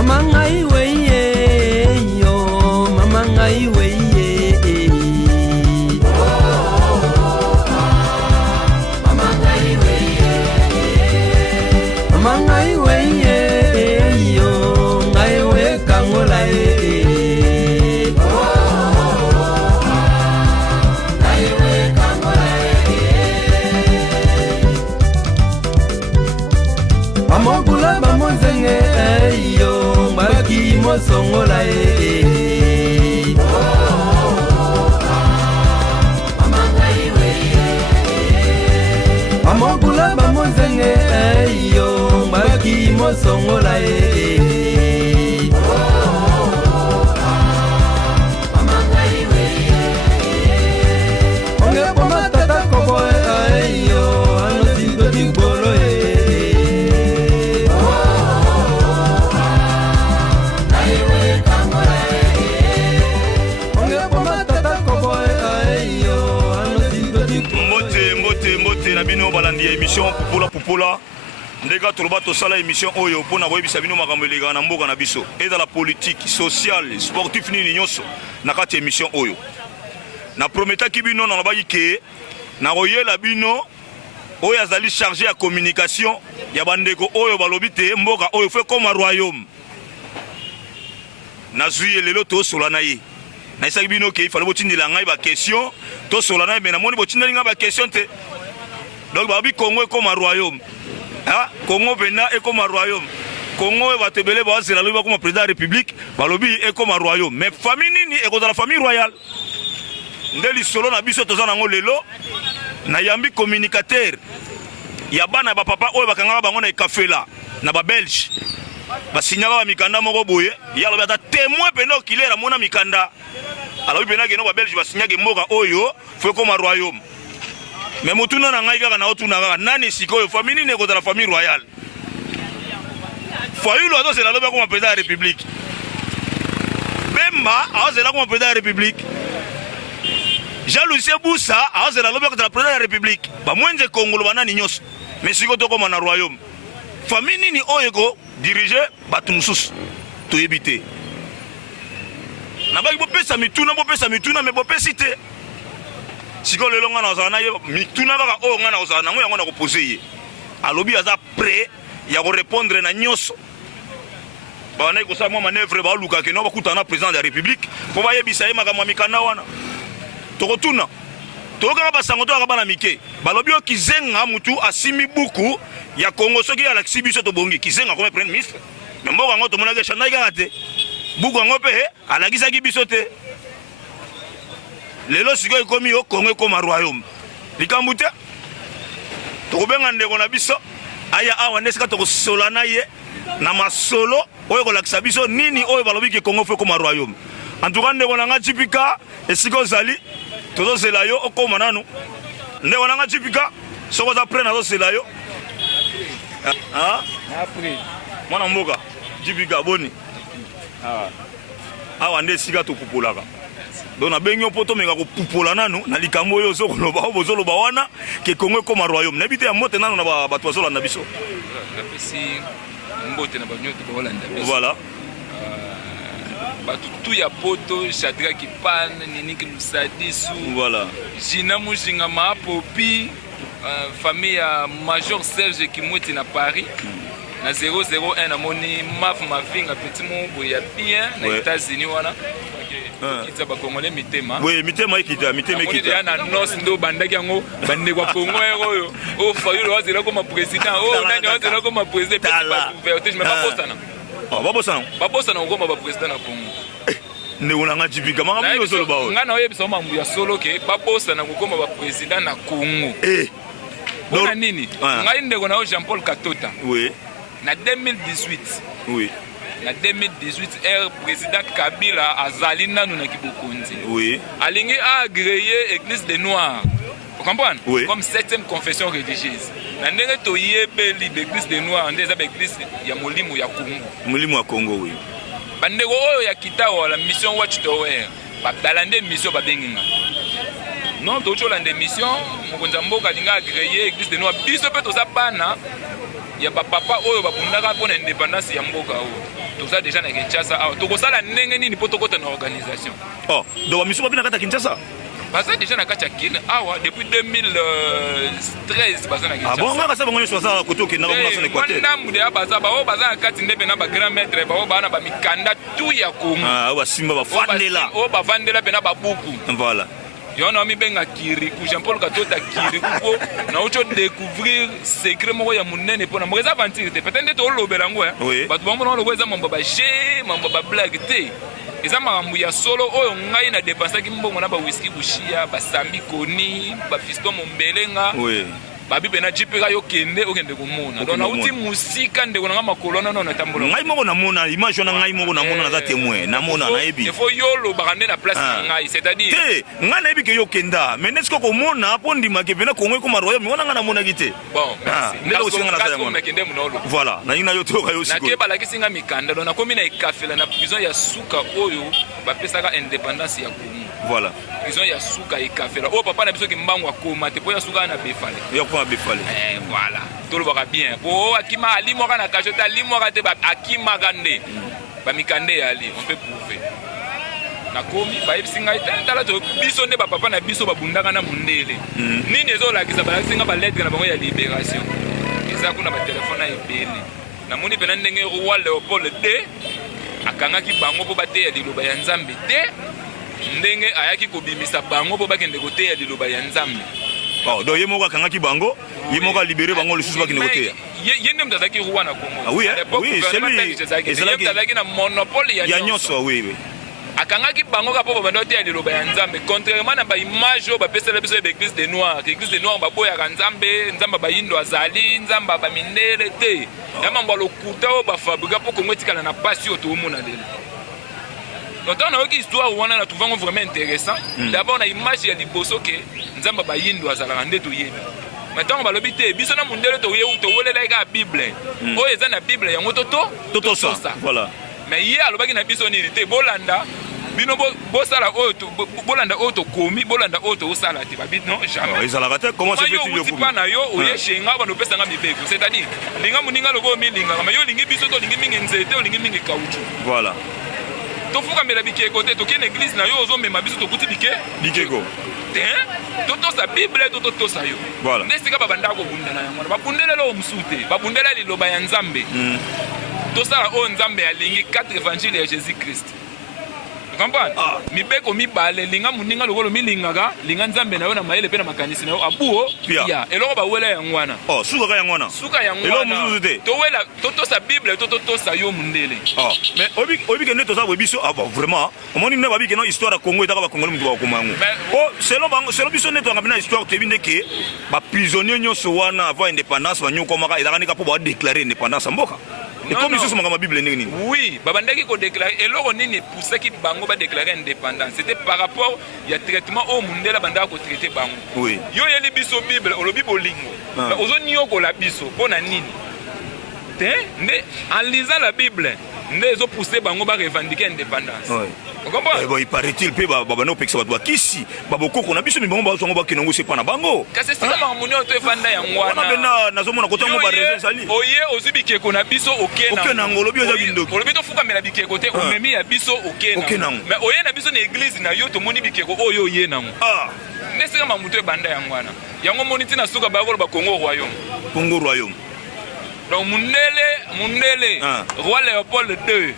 Mama ngai weye yo, mama ngai weye. Mama ngai weye, mama ngai weye yo, ngai we kangola Amogula bamonzenge yo, mbaki mosongola Amogula bamonzenge yo, mbaki mosongola Onge poma tata kobo yo, ano sinto digbolo bino balandi émission Poupoula ndeka toloba tosala émission oyo pona boyebisa bino makambo elega na mboka na biso et dans la politique sociale sportif nini nyonso na kati émission oyo na prometaki bino na lobaki ke na koyela bino oyo azali chargé ya communication ya bandeko oyo balobi te mboka oyo fe comme royaume na zuye lelo tosola na ye na isaki bino ke ifalo botindela ngai ba question tosola na ye mais na moni botindela ngai ba question te. Donc babi Congo est comme un royaume. Ah, Congo est comme un royaume. Congo va te belé va zéla comme président de la République, balobi est comme un royaume. Mais famille nini est dans la famille royale. Ndeli solo na biso tozana ngo lelo na yambi communicateur. Ya bana ba papa oyo bakanga bango na kafela na ba Belge. Ba signala ba mikanda moko boye, ya lobi ata témoin peno kilera mona mikanda. Alors bena ke no ba Belge ba signage mboka oyo fait comme un royaume. Mais mutuna na ngai kaka na otuna kaka nani sikoyo famille ne ko la famille royale. Fayulu azo c'est la lobe comme président de la République. Bemba azo c'est la comme président de la République. Jean-Lucien Boussa azo c'est la lobe comme président de la République. Ba mwenze Congolo banani nyos. Mais siko to comme na royaume. Famille ni oyeko diriger batu mususu to yebite. Na ba bo pesa mituna mais bo pesite. Siko lelo nga na ozana ye mituna baka o nga na ozana ngo yango na ko poser ye alobi aza prêt ya ko répondre na nyoso ba na ko sa mo manœuvre ba luka ke no ba kutana président de la République po ba yebisa ye makamwa mikanda wana to kotuna to ka ba sango to ka bana mike balobi o kizenga mutu asimi buku ya Congo soki ya laksi biso to bongi kizenga comme premier ministre mais mboka ngo to mona ke chanda ka te buku ngo pe alakisa ki biso te. Lelo sikoyo komi o Congo comme un royaume. Likambu te. Tokobenga ndeko na biso aya awa ndesika tokosolana ye na masolo oyo kolakisa biso nini oyo balobi ke Congo fait comme un royaume. En tout cas ndeko na nga tipika esiko zali tozosela yo okoma nanu. Ndeko na nga tipika soko za prena tozosela yo. Ah? Après. Mwana mboka tipika boni. Awa ndesika tokupolaka. Donc na benyo poto menga ko pupola nanu na likambo yo zo koloba o bozoloba wana ke Congo comme un royaume nabite ya mote nanu na bato bazola na biso la pesi mbote na banyoto ba Hollande biso voilà batu tu ya poto Chadra ki pan nini ki Lusadisu voilà Jina Mujinga ma popi famille ya Major Serge Kimweti na Paris na 001 na moni maf mavinga petit mo ya bien na États-Unis wana kita ba Congolais mitema oui mitema ikita ya na nos ndo bandaki yango bande kwa Congo oyo o Fayulu wazela comme président o nani wazela comme président ba ouverture mais pas bosana ba bosana ngoma ba président na Congo ne unanga jipika manga myo solo bawo ngana oyebisa mambu ya solo ke ba bosana ngoma ba président na Congo bona nini ngai ndeko na Jean-Paul Katota oui na 2018 oui na 2018 président Kabila azali nanu na Kibukunzi oui alingi a agréé église des noirs vous comprenez oui. Comme 7e confession religieuse na ndenge to yebeli l'église des noirs ndeza ba église ya molimo ya Congo oui bandeko oyo ya Kitawa la mission Watchtower ba dalande mission ba benginga non to cholande mission mokonza mboka linga agréé église des noirs biso pe to za bana ya ba papa oyo ba bundaka pona indépendance ya mboka oyo toza déjà na Kinshasa awa tokosala ndenge nini mpo tokota na organisation. Oh, donc miso babi na kata Kinshasa baza déjà na kati ya kine awa depuis 2013 baza na Kinshasa. Ah bon, ngaka saba ngoni sosa kotoke na ngona sone Équateur. Ndambu de baza na kati ndebe na ba grand maître bana ba mikanda tout ya Congo. Ah, ba simba ba fandela. Ba vandela pe na ba buku. Voilà. Yona mi benga Kirikou Jean-Paul Katota Kirikou na ocho découvrir secret moko ya munene pona mo eza aventure te peut-être to lobela ngo ya batu bango na lobo eza mambo ba jeu mambo ba blague te eza makambo ya solo oyo ngai na dépensaki mbongo na ba whisky bushia ba sambi koni ba fiston mombelenga babi pena jipeka yo kende okende komona donc na uti musika ndeko na makolo na na tambola ngai moko na mona image na ngai moko na mona na za témoin na mona na ebi il faut yo lo bakande na place ngai c'est-à-dire te ngai na ebi ke yo kenda mais n'est-ce ko mona po ndima ke pena kongo ko maroyaume wana nga na mona gite bon merci ndeko singa na sa mona voilà na ina yo to ka yo siko na ke bala kisinga mikanda donc na komi na ikafela na prison ya suka oyo ba pesaka indépendance ya Congo voilà prison ya suka ikafela o papa na biso ki mbango akoma te po ya suka na befale befale voilà tout le monde bien po akima ali mo kana kachota ali mo kate ba akima kande ba mikande ali on peut prouver na komi ba ipsinga itala to biso nde ba papa na biso babundaka na mundele nini ezola kisa ba singa ba lettre na bango ya libération eza kuna ba telefone ebele na moni pena ndenge roi Léopold II akangaki bango po bateya liloba ya Nzambe te ndenge ayaki kobimisa bango po bakende koteya liloba ya Nzambe. Oh, donc yemoko akangaki bango yemoko libéré bango le susu bakende koteya yende mtazaki roi na Congo. Ah oui, oui, c'est lui. Mtazaki na monopole ya nyonso. Oui, oui. Akangaki bango ka po bando teya liloba ya Nzambe contrairement na ba image ba pesela biso l'église des noirs ba boya ka Nzambe Nzamba ba yindo azali Nzamba ba mindele te ya mambo lokuta o ba fabrica po Congo tikala na passion to mona lelo. Donc on a une histoire où on a trouvé vraiment intéressant. D'abord on a image ya liboso ke Nzamba ba yindo azala nde to yebi. Maintenant on va l'obiter biso na mundele to ye to wolela ka Bible. O eza na Bible yango toto ça. Voilà. Mais hier alobaki na biso ni te bolanda bino bo sala auto bolanda auto komi bolanda auto sala te babit non jamais. Ils ala rate comment se fait tu yo komi. Pas na yo o ye shenga ba no pesa nga mibeko. C'est-à-dire linga muninga logo mi linga mais yo lingi biso to lingi mingi nzete o lingi mingi caoutchouc. Voilà. Tofuka mela bike côté to kene église na yo ozo mema biso to kuti bikeko. Toto sa Bible toto sa yo. Voilà. Nesika babanda ko bundana yango. Babundela lo msute, babundela liloba ya Nzambe. Tosala o Nzambe alingi 4 évangiles ya Jésus-Christ. Tu comprends? Mibeko mibale linga muninga lokolo milingaka, linga Nzambe na yo na mayele pe na makanisi na yo abuo ya. Eloko ba wela yango wana. Oh, suka yango wana. Suka yango wana. Eloko mususu te. To wela toto sa Bible toto sa yo mundele. Oh, mais obi ke neto sa webiso ah bon vraiment. Omoni ne babi ke no histoire Congo etaka ba Congolais mutu ba komango. Oh, selon biso neto ngabina histoire te binde ke ba prisonnier nyonso wana avant indépendance ba nyoko maka ezaka nika po ba déclarer indépendance mboka. Et comme ils sont dans la Bible, oui, babandaki ko déclarer et loro nini pour qui bango ba déclarer indépendance, c'était par rapport il y a traitement au mundela banda ko traiter bango. Oui. Yo yeli biso Bible, olobi bolingo. Na ozoni yo ko la biso pona nini? En lisant la Bible, ils ont poussé bango ba revendiquer indépendance. Oui. Vous comprenez? Il paraît-il que babano peksa batwa kisi baboko ko na biso bango ba zongo ba kinongo c'est pas na bango. Kasi c'est ma muni o to fanda ya ngwana. Na bena nazomona ko tango ba raison sali. Oye ozibi ko na biso okena. Okena ngolo bio za bindoki. Olobi to fuka mela bikeko te omemi ya biso okena. Mais oye na biso na église na yo to moni bikeko oyo ye nango. Ah. Nesika ma mutu e banda ya ngwana. Yango moni tina suka ba ko ba Congo royaume. Congo royaume. Donc Mundele, roi Léopold II,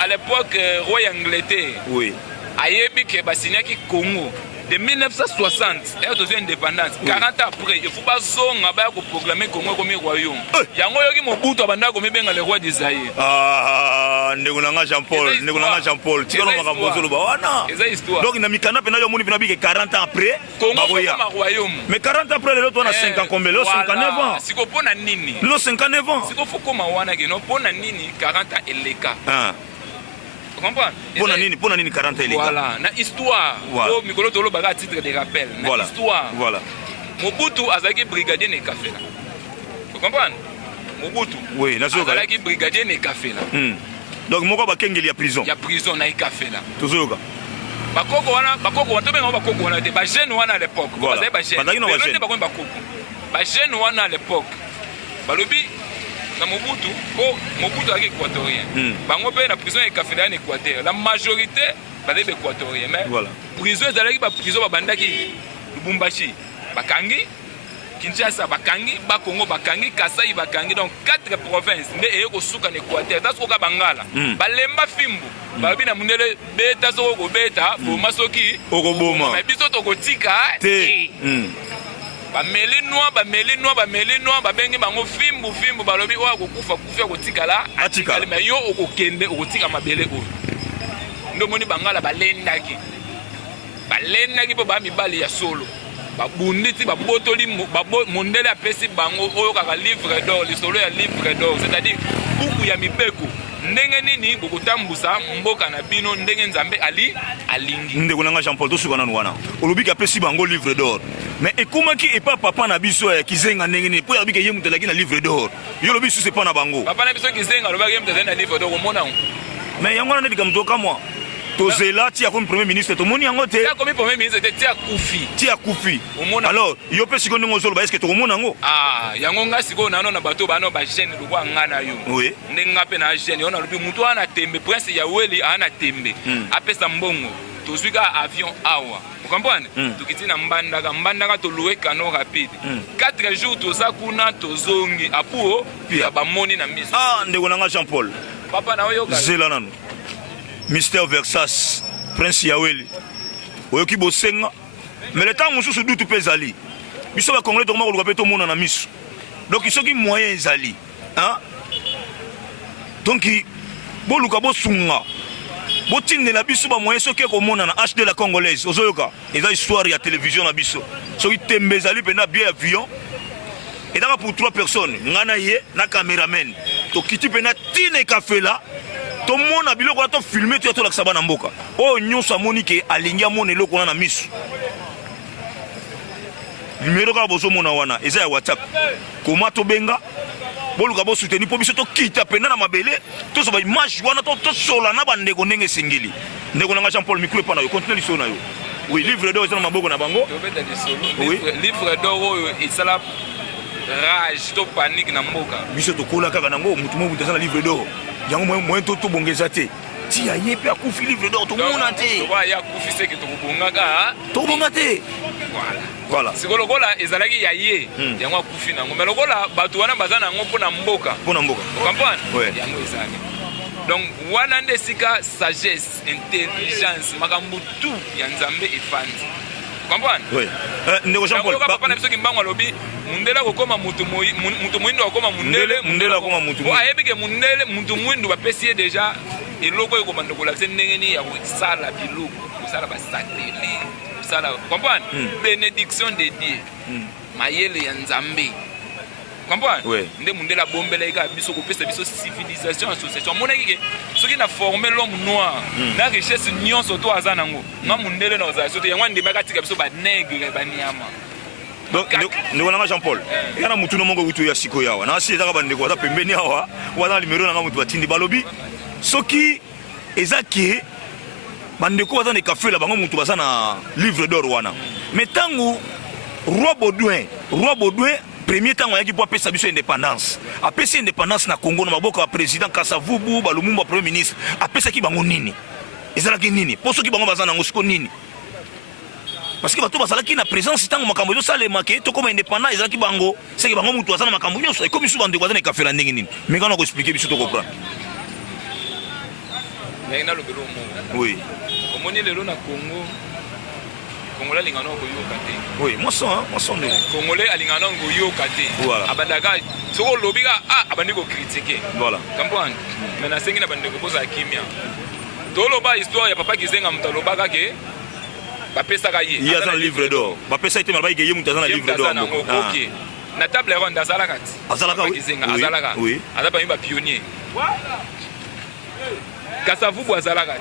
à l'époque roi Angleterre, oui. Ayebi ke basinyaki Congo de 1960 et aux indépendance 40 ans après il faut pas zonga ba ko proclamer Congo comme royaume. Yango yoki Mobutu abanda ko mebenga le roi d'Isaïe. Ah, ndekuna Jean-Paul, tu vas makambozo lo ba wana. Donc na mikana pena yo moni pena bi 40 ans après Congo comme royaume. Mais 40 ans après le autre on a 5 ans combien? 59 ans. Siko pona nini? 59 ans. Siko fukoma wana ke no pona nini 40 ans eleka. Tu comprends? Pona nini 40 eleka. Voilà, na histoire. Au mikolo tolo baga titre de rappel. Na histoire. Voilà. Mobutu azaki brigadier ne kafela. Tu comprends? Mobutu. Oui, nazoka. Azaki brigadier ne kafela. Donc moko ba kengeli ya prison. Ya prison na ikafela. Tozoka. Bakoko wana to benga bakoko wana te ba jeune wana à l'époque. Voilà. Ba jeune. Ba jeune wana à l'époque. Balobi na Mobutu, po Mobutu avec équatorien. Bango pe na prison ekafela en Équateur. La majorité bale équatorien, mais voilà. Prison ezalaki ba prison ba bandaki Lubumbashi, bakangi Kinshasa bakangi, Bakongo bakangi, Kasai bakangi, donc 4 provinces nde eyeko suka na Équateur. Taso ka bangala. Balemba fimbu. Babi na mundele beta so ko beta, boma soki okoboma. Mais biso to kotika te. Bameli noa babengi bango fimbu balobi oya kokufa kotikala atikala mais yo okokende okotika mabele oyo ndo moni bangala balendaki po bamibali ya solo babunditi babotoli mondele apesi bango oyo kaka livre d'or lisolo ya livre d'or, c'est-à-dire buku ya mibeko ndenge nini bokotambusa mboka na bino ndenge nzambe alingi ndeko nanga Jean Paul tosuka nanu wana olobiki apesi bango livre d'or mais ekomaki epa papa na biso ya kizenga ndenge nini po yabiki ye mutelaki na livre d'or yo lobi su c'est pas na bango papa na biso kizenga lobaki ye mutelaki na livre d'or komona mais yango na ndika mtoka moi tozela tia comme premier ministre tomoni yango te tia comme premier ministre te tia kufi alors yo pe siko ndingo zolo ba est-ce que tokomona yango yango nga siko nano na bato bano ba jeune lokwa ngana yo oui ndenga pe na jeune yo na lobi mutu ana tembe prince ya weli ana tembe apesa mbongo tozwika avion awa vous comprenez tukiti na mbandaka to louer cano rapide 4 jours toza kuna tozongi apuo ya bamoni na miso ndeko nanga Jean Paul papa na yo zela nanu Mystère Versace, Prince Yaweli. Oyoki bosenga. Mais le temps mosusu dutu pe zali. Biso ba congolais to ko ko peto mona na misu. Donc ils sont qui moyen zali. Hein? Donc boluka bo sunga. Bo tinde la biso ba moyen soki ko mona na HD la congolaise. Ozoyoka. Eza histoire ya télévision na biso. Soki tembe zali pena bien avion. Et donc pour 3 personnes, ngana ye na cameraman. To kiti pena tine kafela. To mona biloko to filmer to la sabana mboka o nyonso amoni ke alingi amona eloko na misu numéro ka bozo mona wana eza ya WhatsApp koma to benga boluka bo soutenir po biso to kita pena na mabele to so ba image wana to sola na bandeko ndenge singili ndeko nanga Jean Paul micro pa na yo continue liso na yo oui livre d'or eza na maboko na bango oui livre d'or isala rage to panique na mboka biso to kola kaka nango mutu mo mutasa na livre d'or yango moyen to bongeza te ti aye pe akufi livre d'or to mona te to ba ya akufi se ke to kubongaka to bonga te voilà sikolo kola ezalaki ya ye yango akufi nango mais lokola bato wana bazana ngo pona mboka comprendre yango ezali donc wana nde sika sagesse intelligence makambu tout ya nzambe efandi comprendre oui ndeko Jean Paul papa na biso kimbango lobi mundela kokoma mutu mwindo akoma mundela akoma mutu bo ayebike mundele mutu mwindo bapesi déjà eloko ekoma ndokola ndenge ni ya kosala biloko kosala basatele kosala comprendre bénédiction de Dieu mayele ya nzambe comprendre nde mundela bombela eka biso kopesa biso civilisation association monaki ke soki na former l'homme noir na richesse nyonso to aza nango nga mundele na ozala soto yango ndimaka tika biso ba nègre ba niama donc ndeko nanga Jean Paul yana mutu no mongo wutu ya siko yawa na si ezaka bandeko ata pembeni awa wana numéro nanga mutu batindi balobi soki ezaki bandeko baza ne kafela bango mutu baza na livre d'or wana mais tangu roi Baudouin premier temps ayaki po apesa biso indépendance apesi indépendance na Congo na maboko ya président Kasavubu Balumumba premier ministre apesaki bango nini ezalaki nini po soki bango baza nango siko nini parce que bato bazalaki na présence tango makambo ezosalema ke tokoma indépendant ezalaki bango seki bango mutu aza na makambo nyonso ekomi biso bandeko aza na ekafela ndenge nini mais kana koexplike biso tokopra oui omoni lelo na Congo Congolais alingana koyoka te. Oui, moi de Congolais alingana koyoka te. Voilà. Abandaka soko lobika abandi ko critiquer. Voilà. Comprendre. Mais na sengi na bandi ko posa kimia. Toloba histoire ya papa Kizenga mutaloba ke bapesa ka ye. Il y a un livre d'or. Bapesa ite malba ye mutaza na livre d'or. OK. Na table ron d'azalaka. Azalaka oui. Azalaka. Oui. Azaba yimba pionnier. Kasavubu azalaka.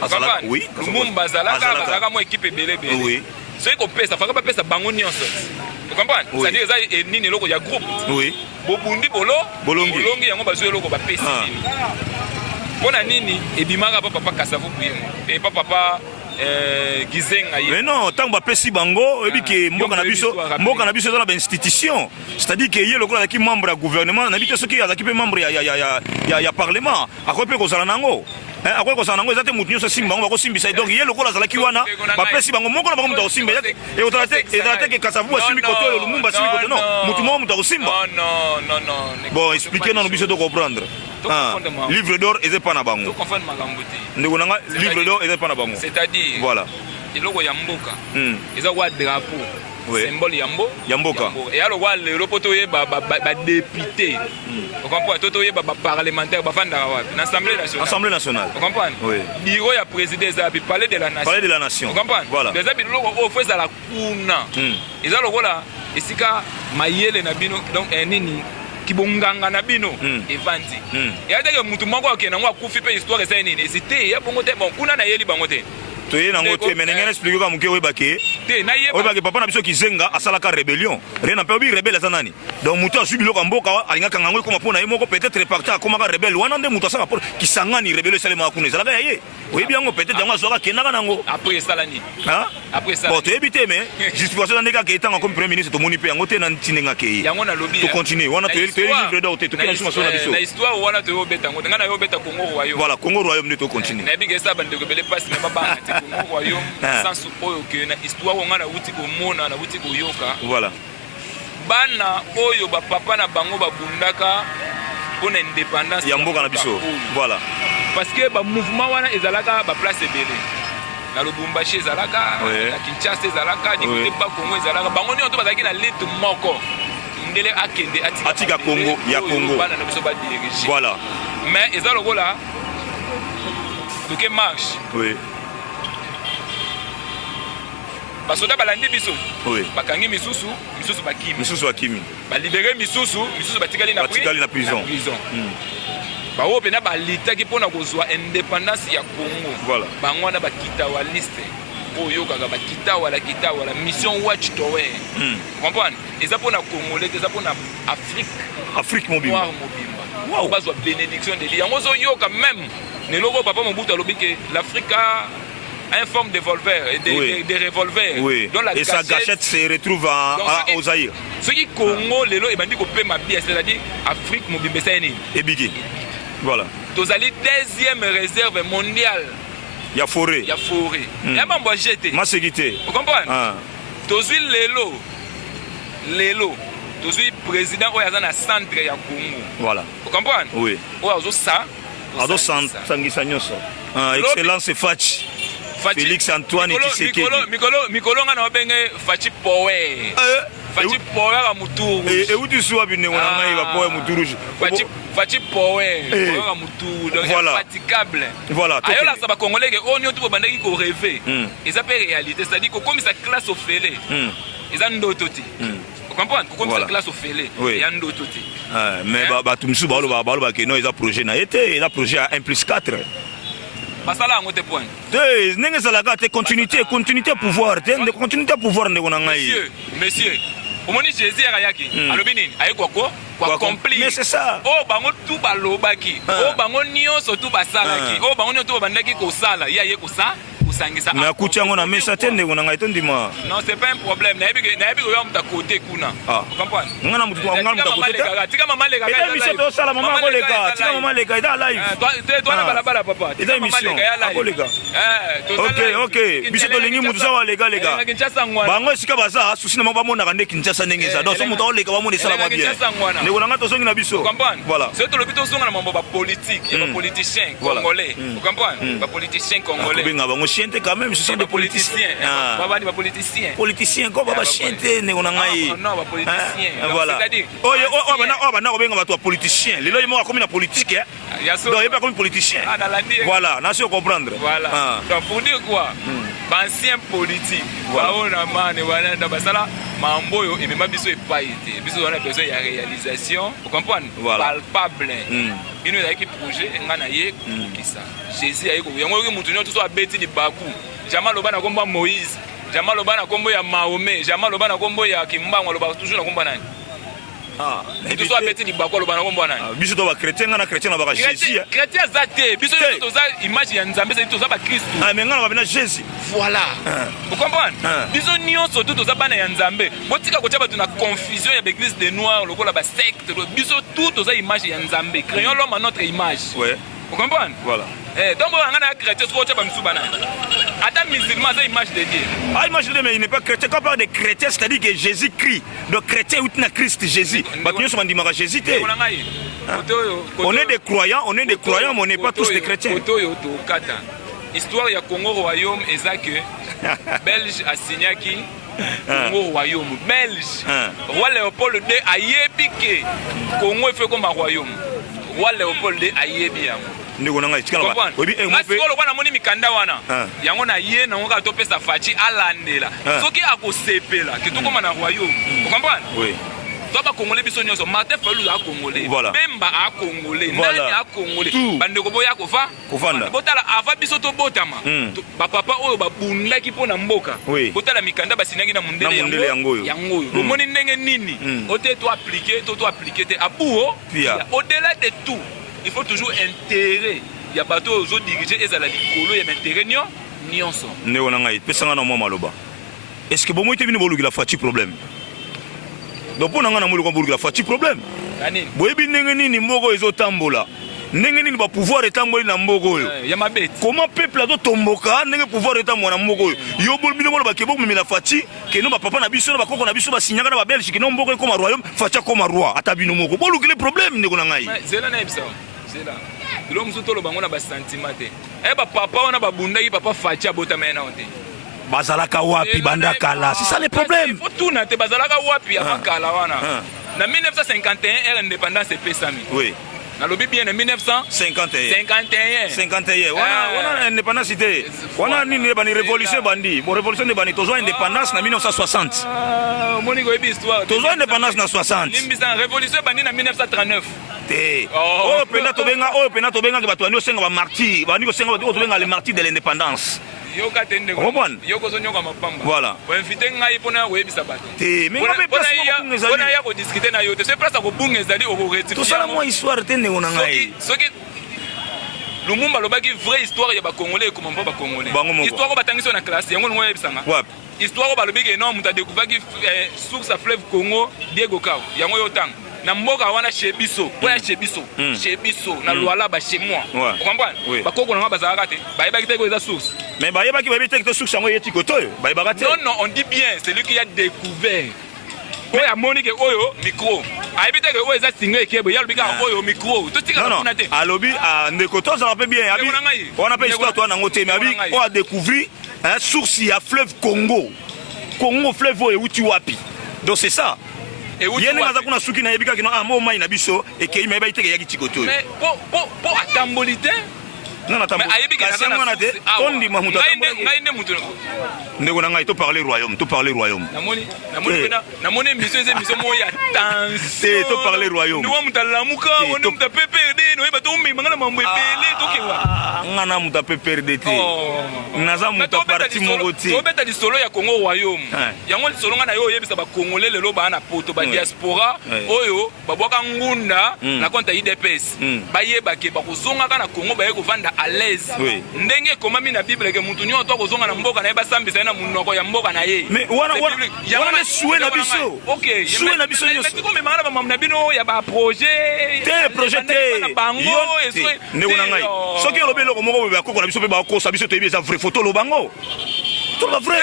Azalaka oui. Lumumba azalaka mo équipe belé. Oui. Ce qu'on pesa faka pesa bango nyonso. Vous comprenez? C'est-à-dire ça nini loko ya groupe. Oui. Bobundi bolongi yango bazwe loko ba pesi nini. Pona nini ebimaka papa Kasavubu yemo. Et papa gizenga mais non tant que pesi bango et puis que mboka na biso dans l'institution c'est-à-dire que yé lokola ki membre du gouvernement na bité soki azaki pe membre ya parlement akope ko zala nango akope ko zala nango ezate mutu nyonso simba bango bako simbisa donc yé lokola azalaki wana ba pesi bango moko na bango mutu simba et autorité que Kasavu simbi koto Lumumba simbi koto non mutu moko mutu simba non bon expliquer non biso de comprendre livre d'or ezé pas na bango ndeko nanga livre d'or ezé pas na bango c'est-à-dire voilà eloko ya mboka eza kwa drapeau symbole ya mboka et alors wa lelo poto yeba ba député vous comprenez toto yeba ba parlementaire ba fanda wapi na assemblée nationale vous comprenez bureau ya président za bi palais de la nation vous comprenez voilà des habits loko ofeza la kuna eza lokola esika mayele na bino donc nini kibonganga na bino evandi et atake mutu moko akena ngwa kufi pe histoire esa nini esite ya bongo te bon kuna na yeli bango te toye nango te mais ngene expliquer ka muke oyebake oyebake papa na biso kizenga asalaka rébellion rien n'a pas obi rebelle za nani donc mutu asubi loko mboka alingaka ngango koma pona ye moko peut-être réparti akomaka rebelle wana nde mutu asala kisangani rebellion salema kuna ezalaka ya ye oyebi yango peut-être yango azoka kendaka nango après salani après ça bon toyebi te mais justification ndeka ke etanga comme premier ministre tomoni pe yango te na ntinenga ke yango na lobby to continuer wana toyebi livre d'or te to kena suma sona biso na histoire wana to yobeta ngo ngana yobeta Congo royaume voilà Congo royaume nde to continuer na biga sa bande ko bele passe mais baba Congo royaume sans oyo ke na histoire ngana wuti ko mona na wuti ko yoka voilà bana oyo ba papa na bango babundaka pona indépendance ya mboka na biso voilà parce que ba mouvement wana ezalaka ba place ebele na Lubumbashi ezalaka na Kinshasa ezalaka di côté ba Congo ezalaka bango ni to bazaki na liste moko ndele akende atika Congo ya Congo bana na biso ba diriger voilà mais ezaloko la donc marche basoda balandi biso bakangi misusu bakimi balibere misusu batikali na prison baoyo pena balitaki mpona kozwa indépendance ya Congo bango wana bakita wa liste oyo kaka bakita wala mission watch tower comprendre eza mpona congolais eza mpona afrique mobimba bazwa bénédiction de yango ozoyoka même neloko papa Mobutu alobi ke l'Afrique a une forme de revolver et des revolvers dont la et sa gâchette se retrouve au Zaïre ce qui Congo lelo ebandi ko pema bien c'est-à-dire Afrique mobimba ça nini ebiki voilà tozali deuxième réserve mondiale ya forêt ya mambo jeté masekité vous comprenez tozwi lelo tozwi président oyo aza na centre ya Congo voilà vous comprenez oyo azo sangisa nyonso excellence Fachi Félix Antoine Tshisekedi mikolo nga na obenge Fachi Power Fachi Power a muturu et où tu sois bien on a ngai ba Power muturu Fachi Power a muturu donc infatigable voilà ayola sa ba congolais que on yoto bandaki ko rêver et ça peut réalité c'est-à-dire que comme ça classe au félé ils ont ndototi comprendre comme ça classe au félé il y a ndototi mais ba tumsu ba lo ke no ils a projet na été il a projet à 1+4 basala ngote point nenge salaka te continuité pouvoir te continuité pouvoir ndeko na ngai monsieur omoni Jésus ayaki alobi nini ayekwa ko accomplir mais c'est ça bango tout balobaki bango nyonso tout basalaki bango nyonso tout bandaki ko sala ya ye ko sa kusangisa na kuchango na mesa te ndeko na ngai to ndima non c'est pas un problème na yebi ko yom ta côté kuna comprendre ngana mutu ngana mutu côté tika mama leka ita mission to sala mama ko leka tika mama leka ita live to na balabala papa ita mission ko leka OK biso to lingi mutu sawa leka bango esika baza susi na maba mona kande Kinshasa ndenge za donc so mutu oleka ba mona sala bien ndeko na ngato songi na biso voilà c'est to le bito songa na mambo ba politique et ba politiciens congolais vous comprenez ba politiciens congolais chiente quand même ce sont des politiciens baba ni ba politiciens ko baba chiente ndeko na ngai non ba politiciens voilà oyo bana ko benga bato ba politiciens lelo yemo akomi na politique donc il pas comme politicien voilà nation comprendre voilà donc pour dire quoi ancien politique baona mane wana basala mambo yo emema biso epai te biso wana besoin ya réalisation vous comprenez palpable bino ezalaki projet nga na ye kokisa Jésus ayeko yango oyo mutu nyonso abeti libaku jama loba na kombo ya Moïse jama loba na kombo ya Mahomet jama loba na kombo ya Kimbangu loba toujours na kombo nani biso so abeti libako aloba na kombo nani biso to ba chrétien ngana chrétien na ba Jésus chrétien za te biso toza image ya nzambe c'est toza ba Christ mais ngana ba na Jésus voilà vous comprenez biso nyonso toza bana ya nzambe botika ko tshaba tuna confusion ya l'église des noirs lokola ba secte biso tout toza image ya nzambe créons l'homme à notre image ouais vous comprenez voilà donc ngana chrétien so tshaba msuba na ata musulman c'est image de Dieu image de Dieu mais il n'est pas chrétien quand on parle de chrétien c'est-à-dire que Jésus Christ donc chrétien ou na Christ Jésus ba tu so mandima Jésus te on est des croyants mais on n'est pas tous des chrétiens histoire ya Congo royaume eza que Belge a signé qui Congo royaume Belge roi Léopold II ayebi que Congo fait comme un royaume roi Léopold II ayebi ndeko nanga tikala ba obi ngolo bana moni mikanda wana yango na ye na ngoka topesa fachi alandela soki akosepela ke tokoma na royaume vous comprenez oui toba congolais biso nyonso Martin Fayulu a congolais Bemba a congolais nani a congolais bandeko boya kofa kofanda botala ava biso to botama ba papa oyo babundaki pona mboka botala mikanda basinaki na mundele yango bomoni ndenge nini ote to appliquer te abuo au-delà de tout il faut toujours intérêt ya bato ozo diriger ezala likolo ya intérêt nyonso ndeko nanga pesanga na mwa maloba est-ce que bomo te bino bolukila fachi problème donc pour nanga na moluka bolukila fachi problème boyebi ndenge nini mboko ezotambola ndenge nini ba pouvoir etamboli na mboko oyo ya mabeti comment peuple azotomboka ndenge pouvoir etambola na mboko oyo yo bolbino bola bakebo kumela fachi keno ba papa na biso na bakoko na biso basinyaka na ba Belge keno mboko ekoma royaume fachi akoma roi ata bino moko bolukile problème ndeko nanga yi zela na ebisa zela bilo musuto lo bango na ba sentiment te ba papa wana babundaki papa fachi abotama na onte bazalaka wapi bandakala c'est ça le problème faut tout na te bazalaka wapi abakala wana na 1951 indépendance epesami oui na lobi bien en 1951 wana indépendance ite wana nini bani révolution bandi bon révolution de bani tozo indépendance na 1960 moni ko ebi histoire tozo indépendance na 60 limbisa révolution bandi na 1939 te oh pena tobenga ke bato bani osenga ba martyr bani osenga bato tobenga les martyrs de l'indépendance yoka tende ko yoko zo nyoka mapamba voilà bo inviter ngai pona webisa bato te mais ngabe place pona ya ko discuter na yo te c'est place ko bunga ezali o rectifier to sala mo histoire tende ona ngai soki Lumumba lobaki vraie histoire ya ba congolais comme ba congolais histoire ko batangisi na classe yango ngo yebisanga histoire ko balobiki énorme muta découvert ki source à fleuve Congo Diego Kao yango yo tang na mboka wana shebiso boya shebiso na Luala ba chez moi vous comprenez ba koko na bazalaka te ba yeba kiteko eza source mais ba yeba ki ba biteko source yango yeti kotoyo ba yeba te non on dit bien c'est lui qui a découvert oya monique oyo micro ayebite ke oyo eza singa ekebo ya lobika oyo micro totika na te alobi ndeko toza rappelle bien abi on appelle histoire toi nango te mais abi on a découvert un source ya fleuve Congo fleuve oyo uti wapi donc c'est ça yene ngaza kuna suki na yebika kino mo mai na biso ekei meba iteke ya kitikoto mais po atambolite non attends kasi ngwana te ondi mamuto ngai ne mutu ndeko na ngai to parler royaume namoni mission ze mission mo ya tension to parler royaume no mutalamuka wona mutapeperde no yeba to mimanga mambo ebele tokewa ngana mutapeperde te naza muta parti moko te to beta di solo ya Congo royaume yango di solo ngana yo yebisa ba congolais lelo ba na poto ba diaspora oyo babwaka ngunda na konta IDPS bayeba ke ba kozonga kana Congo ba yeko vanda à l'aise ndenge komami na bible ke mutu nyo to kozonga na mboka na yeba sambisa na munoko ya mboka na ye mais wana souhait na biso souhait na biso mais ko me mara ba mamna bino ya ba projet te bango ndeko na ngai soki lobe loko moko ba kokona biso pe ba kosa biso to yebisa vrai photo lo bango to ba vrai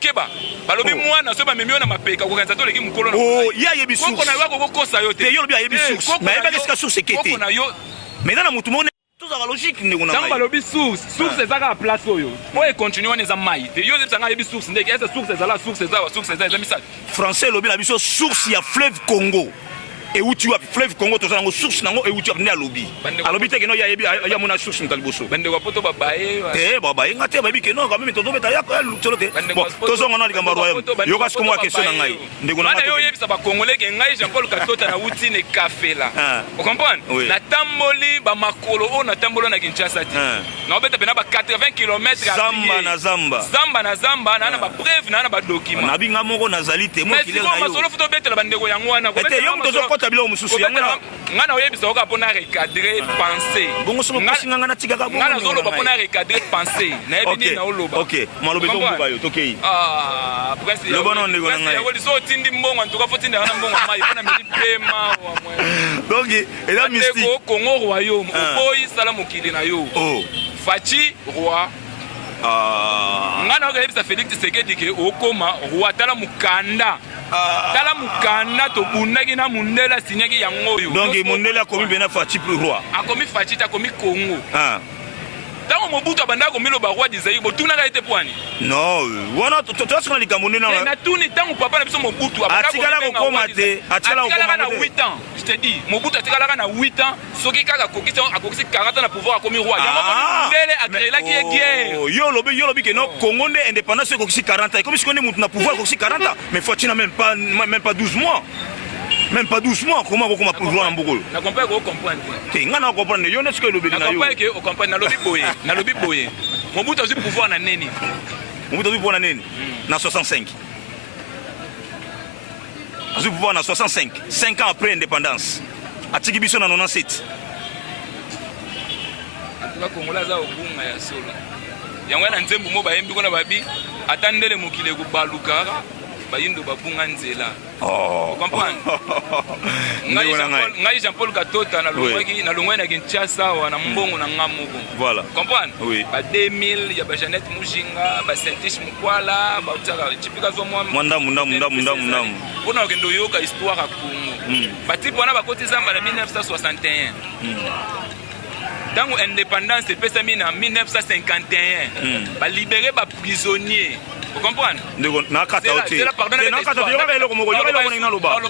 keba balobi mwana so ba memio na mapeka ko kanza to leki mukolo na ya yebi source ko na yako ko kosa yo te yo lobi ya yebi source mais ba keska source kete mais na mutu mone tozaka logique ndeko na ngai tamba lobi source ezaka place oyo oyo continue wana eza mai te yo zepsanga yebi source ndeke esa source ezala source eza misa français lobi na biso source ya fleuve Congo et où tu as fleuve Congo to zango source nango et où tu as à lobby alobi te que non ya mona source ntaliboso bande wa poto babaye te babaye ngate babi que non quand même to beta ya ko tolo te bon to zongo na likamba royaume yo kasi ko moi question na ngai ndeko na yo yebisa ba congolais que ngai Jean-Paul Katota na wuti ne café là vous comprenez na tamboli ba makolo o na tambolo na Kinshasa ti na beta bena ba 80 km zamba na zamba na ba preuve na ba document na binga moko na zali te mo kile na yo masolo futo betela bandeko yango wana ko beta yo mtozo kota bilo mususu yango ngana oyebisa oka pona recadrer penser bongo so kosinga ngana tikaka bongo ngana zolo ba pona recadrer penser na ebini na oloba OK malobe zo mbuka yo tokei prince le bono ndeko na ngai yo so tindi mbongo en tout cas faut tindi na mbongo mai pona meli pema wa mwe donc et la mystique ko Congo royaume oboyi sala mokili na yo Fachi roi ngana oyebisa Félix Tshisekedi ke okoma roi tala mukanda to bundaki na mundela sinyaki yango yo donc mundela akomi bena Fachi plus roi akomi Fachi akomi Congo tango Mobutu abanda komilo ba roi d'Isaïe botuna ka ete poani non wana to sona likambo nena na tuni tango papa na biso Mobutu abanda atikala kokoma te atikala na 8 ans je te dis Mobutu atikala na 8 ans soki kaka kokisa 40 ans na pouvoir akomi roi yango mundele akrela ki guerre yo lobi que non Congo ne indépendance kokisi 40 ans comme si on est mutu na pouvoir kokisi 40 ans mais Fachi n'a même pas 12 mois. Même pas 12 mois, comment on peut jouer en Bourgogne? Je comprends que vous comprenez. Tu comprends que vous comprenez na lobby boye. Mobutu a eu pouvoir na neni. Mobutu a eu pouvoir na neni. Na 65. A eu pouvoir na 65. 5 ans après l'indépendance. A tiki biso na 97. Atuka Kongola za obunga ya sola. Yango na nzembu mo bayembi kona babi atandele mokile ko baluka bayindo babunga nzela. Oh, comprendre. Ngai Jean-Paul Katota na longwa na Kinshasa wana mbongo na ngamugo. Voilà. Comprendre? Oui. Ba 2000 ya ba Jeannette Mujinga, ba Saint-Tiche Mukwala, ba utaka chipika zo mwa. Munda. Ona kendo yoka histoire ya Congo. Ba tipo wana bakoti zamba na 1961. Tango indépendance pesa mina 1951. Ba libérer ba prisonniers. Vous comprenez? Na kata ote. Na kata yo ka eloko moko yo ka eloko na loba.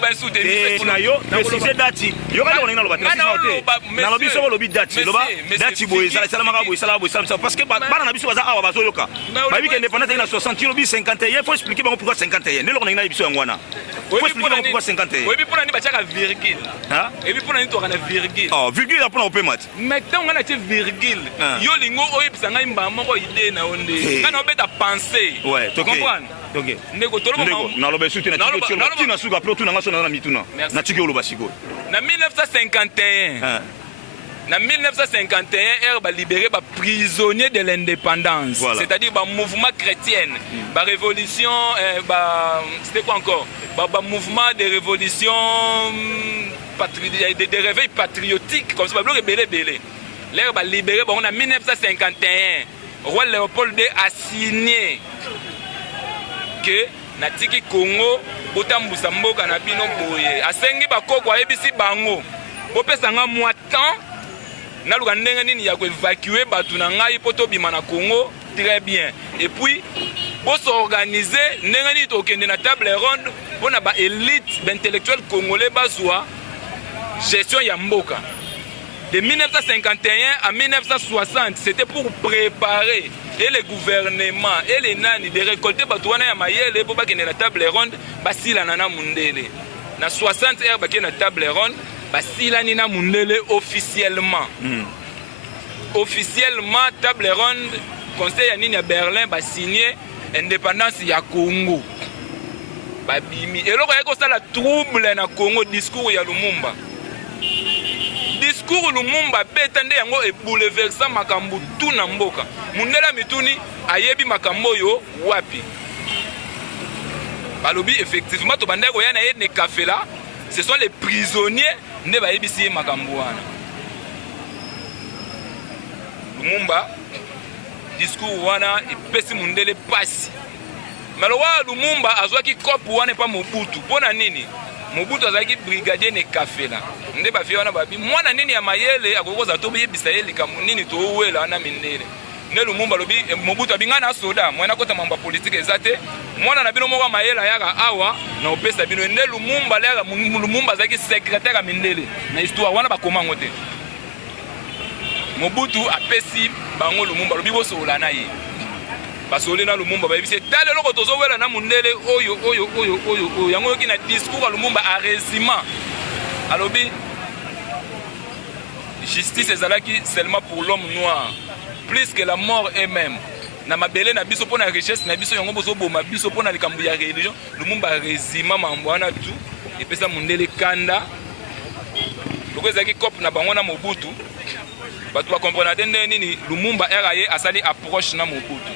Na yo préciser date. Yo ka eloko na loba préciser ote. Na lobi so lobi date. Loba date boy sala maka boy sala parce que bana na biso baza awa bazo yoka. Ba bi que indépendance na 60 lobi 51 faut expliquer bango pourquoi 51. Ne lokona na biso ngwana. Faut expliquer bango pourquoi 51. Oui, pour nani ba chaka virgule. Hein? Et puis pour nani to kana virgule. Oh, virgule apona ope mat. Maintenant on a ti virgule. Yo lingo oyebisa ngai mba moko idée na onde. Kana obeta penser. Ouais. Tu comprends? OK. Ndeko tolo mama. Na lobe suti na tiki na suka pro tu na ngaso na mituna. Na tiki oloba siko. Na 1951. Na 1951 ba libéré ba prisonniers de l'indépendance, voilà. C'est-à-dire ba mouvement chrétien, ba révolution c'était quoi encore? Ba mouvement de révolution de réveil patriotique comme ça ba belé. L'air ba libéré on a 1951. Roi Léopold II a signé que na tiki Congo botambusa mboka na bino boye asengi bakoko ayebisi bango bopesa nga mwa temps na luka ndenge nini ya ko évacuer batu na ngai poto bima na Congo très bien et puis bo s'organiser ndenge nini to kende na table ronde pona ba élite d'intellectuels congolais bazwa gestion ya mboka. De 1951 à 1960, c'était pour préparer et le gouvernement et les nani de récolter batouana ya mayele pour ba kende na table ronde basila nana mundele. Na 60 heures ba kende na table ronde basila nina mundele officiellement. Officiellement table ronde conseil ya nini ya Berlin ba signé indépendance ya Congo. Ba bimi eloko yako sala trouble na Congo discours ya Lumumba. Discours Lumumba betande yango e bouleversant makambo tout na mboka. Mundela mituni ayebi makambo yo wapi. Balobi effectivement to bandeko yana ne café là, ce sont les prisonniers ne ba yebisi makambo wana. Lumumba discours wana epesi mundele pasi. Malowa Lumumba azwaki kopu wana pa Mobutu. Pona nini? Mobutu azaki brigadier ne café là. Nde ba fiona babi mwana nini ya mayele akokoza to beyebisa yeli kamunini to wela na mindele. ne Lumumba lobi Mobutu abinga na soda mwana kota mamba politique ezate mwana na bino moko mayela yaka awa na opesa bino ne Lumumba leka Lumumba zaki secrétaire Mindele na histoire wana ba komango te Mobutu apesi bango Lumumba lobi bosola na ye basole na Lumumba ba bise tale loko tozowela na Mindele oyo yango ki na discours ya Lumumba a résumé alobi justice ezalaki seulement pour l'homme noir plus que la mort elle-même na mabele na biso pona richesse na biso yango bozo boma biso pona likambu ya religion Lumumba résima mambo wana tu epesa Mindele kanda loko ezaki cop na bango na Mobutu batu ba comprendre ndenge nini Lumumba RAE asali approche na Mobutu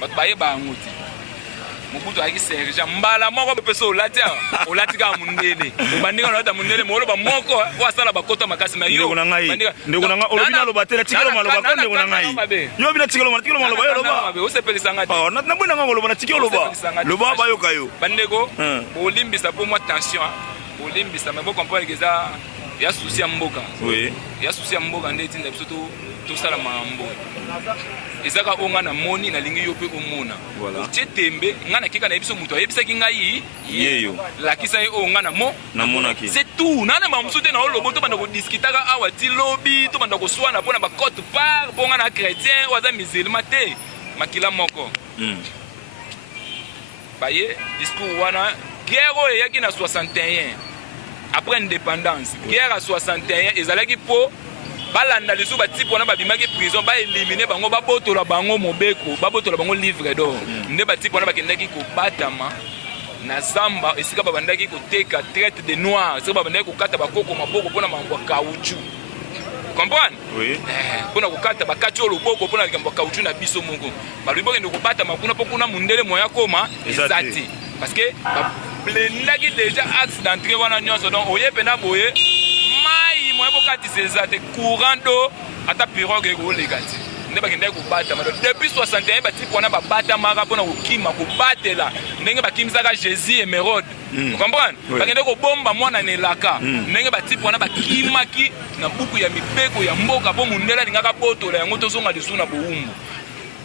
batu baye ba ngoti Mobutu aki sergent mbala moko pesa olati ka Mindele bandika na Mindele molo ba moko wasala bakota makasi na yo ndeko nanga olobina lobatela tikelo maloba ka ndeko nanga yo bina tikelo maloba yo loba o sepelisa ngati na bwina ngolo bana tikelo loba ba yo kayo bandeko olimbisa po moi tension olimbisa mais bon comprendre que ça ya souci ya mboka oui ya souci ya mboka ndeti nda biso to sala mambo ezaka onga na moni na lingi yo pe omona otie tembe nga na kika na biso muto ayebisaki ngai yeyo lakisa ye onga na mona ki c'est tout nana mamusu te na olobo to banda ko discutaka awa ti lobby to banda ko swana pona ba cote part ponga na chrétien waza musulman te makila moko baye discours wana guerre yaki na 61 après indépendance guerre à 61 ezalaki po balanda lisu batipe wana babimaki prison ba éliminer bango babotola bango mobeko babotola bango livre d'or nde batipe wana bakendaki kobatama na zamba esika babandaki koteka traite de noir esika babandaki kokata bakoko maboko pona mambo caoutchouc comprendre oui pona kokata bakati o loboko pona likambo caoutchouc na biso moko balobi bokende kobatama kuna pokuna Mindele moya koma ezati parce que blendaki déjà axe d'entrée wana nyonso donc oye pena boye mai moye bokati sezate courant d'eau ata pirogue ekoleka te nde bakendaki kobatama depuis 61 batipe wana babatamaka mpona kokima kobatela ndenge bakimisaka Jésus Emerode comprendre bakendaki kobomba mwana na elaka ndenge batipe wana bakimaki na buku ya mibeko ya mboka po Mindele alingaka botola yango tozonga lisu na bowumbu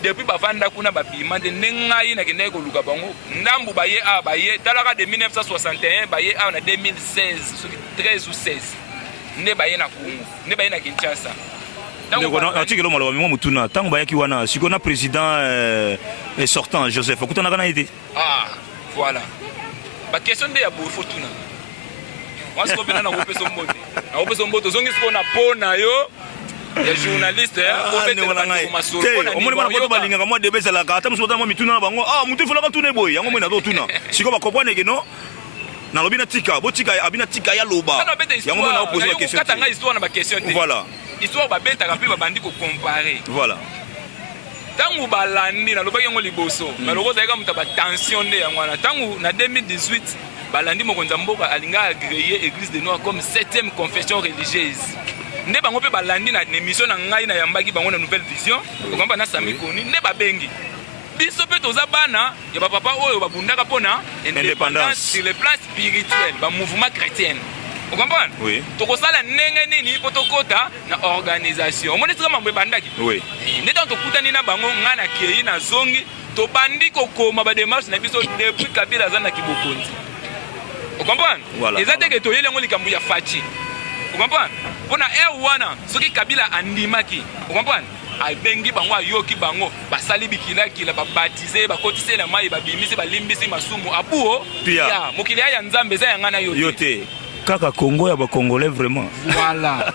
depuis bavanda kuna babima nde ndengai nakendaki koluka bango ndambu baye a baye talaka de 1961 baye a na 2016 soki 13 ou 16 nde baye na Congo nde baye na Kinshasa na tikelo maloba mimo mutuna tango bayaki wana sikona président sortant Joseph okutanaka na ete voilà ba question nde ya bofo tuna wasi ko bena na kopesa mbote zongi siko na pona yo ya journaliste omoni bana koto balingaka mwa debezalaka ata mosu batama mituna na bango mutu efolaka tuna eboye yango moi nazo tuna siko bakompreneke no nalobi na tika botika abina tika ya loba yango moi naopose ba question katanga histoire na ba question te voilà histoire babetaka mpe babandi kocompare voilà tangu balandi nalobaki yango liboso naloko ozalika moto batension nde yango wana tangu na 2018 balandi mokonzi ya mboka alinga agreye église de Noir comme 7e confession religieuse nde bango mpe balandi na émission na ngai na yambaki bango na nouvelle vision okomba na Sami Koni nde babengi biso mpe toza bana ya bapapa oyo babundaka mpona indépendance sur le plan spirituel bamouvement chrétien okomprendre tokosala ndenge nini mpo tokota na organisation omoni sika mambo ebandaki nde ntango tokutani na bango ngai na kei na zongi tobandi kokoma bademarshe na biso depuis Kabila aza na kibokonzi okomprendre eza teke toyeli yango likambo ya faci okomprendre mpona wana soki Kabila andimaki okomprendre abengi bango ayoki bango basali bikilakila babatize bakotise na mai babimisi balimbisi masumu abuo ya mokili ya nzambe eza yanga na yo te kaka Congo ya bakongolais vraiment voilà